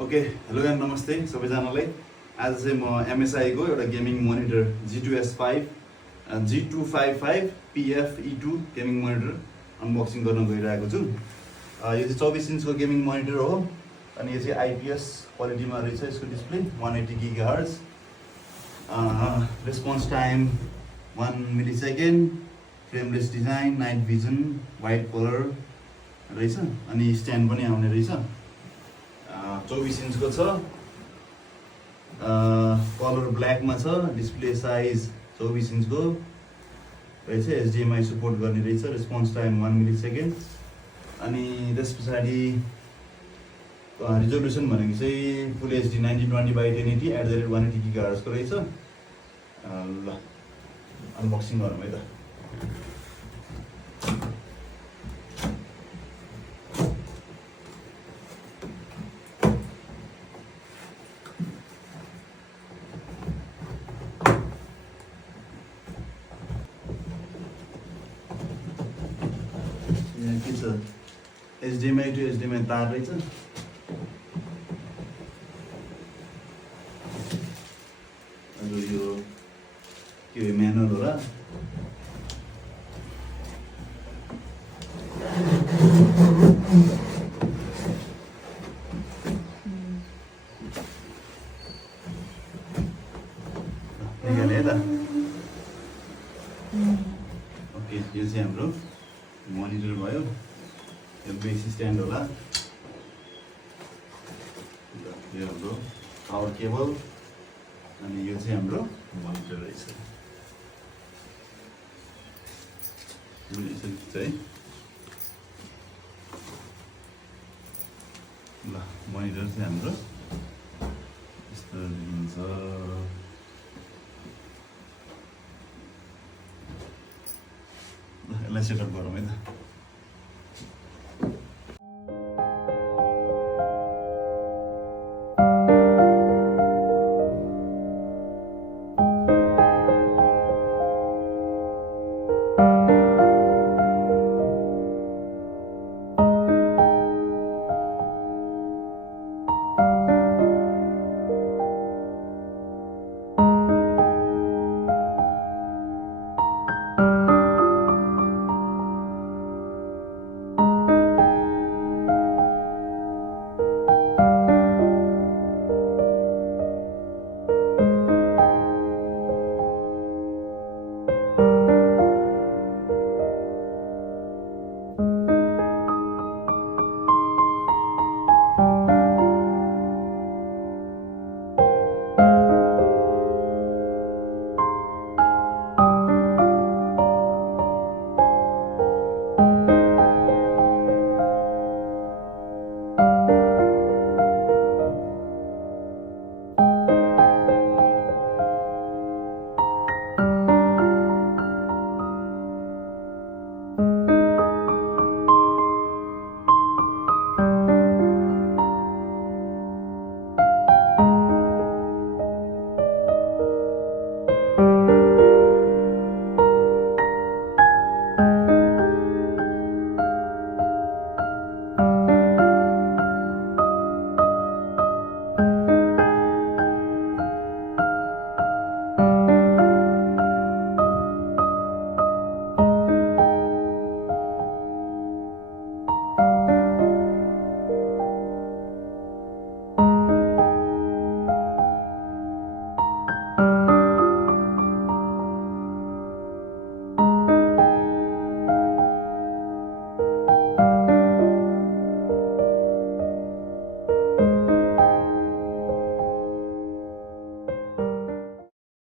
Okay hello and नमस्ते सबैजनालाई। आज चाहिँ म MSI को एउटा gaming monitor G2S5 G255 PF-E2 gaming monitor unboxing गर्न गइरहेको छु। यो चाहिँ 24 इन्चको गेमिङ मोनिटर हो अनि यो चाहिँ IPS क्वालिटीमा रहेछ। यसको display 180 GHz, response time 1 millisecond, frameless design, night vision, white colour रहेछ अनि स्ट्यान्ड पनि आउने रहेछ। 24 इन्चको छ, कलर ब्ल्याकमा छ, डिस्प्ले साइज 24 इन्चको रहेछ, HDMI सपोर्ट गर्ने रहेछ, रेस्पोन्स टाइम 1 मिलिसेकेन्ड अनि त्यस पछाडि रिजोल्युसन भनेको चाहिँ फुल HD 1920x1080 @180 GHz को रहेछ। ल अनबक्सिङ गरौँ है त। के छ HDMI to HDMI तार रहेछ। अब यो के हो, म्यानुअल होला। निकाले है त। ओके, यो चाहिँ हाम्रो मोनिटर भयो। यो बेस स्ट्यान्ड होला। यो हाम्रो पावर केबल अनि यो चाहिँ हाम्रो मोनिटर रहेछ। है ल मोनिटर चाहिँ हाम्रो यस्तो हुन्छ। ल यसलाई सेटअप गरौँ है त।